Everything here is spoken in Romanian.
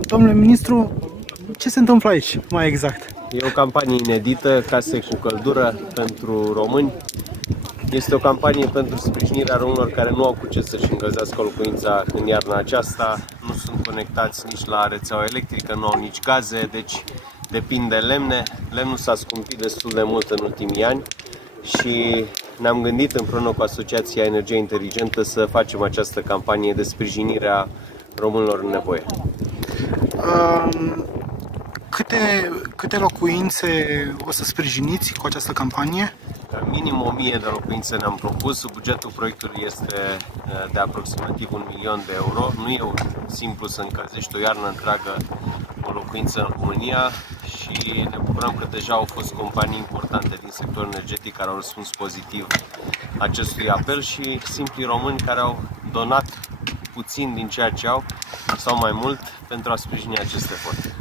Domnule ministru, ce se întâmplă aici, mai exact? E o campanie inedită, Case cu căldură pentru români. Este o campanie pentru sprijinirea românilor care nu au cu ce să-și încălzească locuința în iarna aceasta, nu sunt conectați nici la rețeaua electrică, nu au nici gaze, deci depind de lemne. Lemnul s-a scumpit destul de mult în ultimii ani și ne-am gândit împreună cu Asociația Energie Inteligentă să facem această campanie de sprijinire a românilor în nevoie. Câte locuințe o să sprijiniți cu această campanie? Minim 1000 de locuințe ne-am propus. Bugetul proiectului este de aproximativ 1.000.000 de euro. Nu e simplu să încălzești o iarnă întreagă o locuință în România și ne bucurăm că deja au fost companii importante din sectorul energetic care au răspuns pozitiv acestui apel și simplii români care au donat puțin din ceea ce au sau mai mult pentru a sprijini acest efort.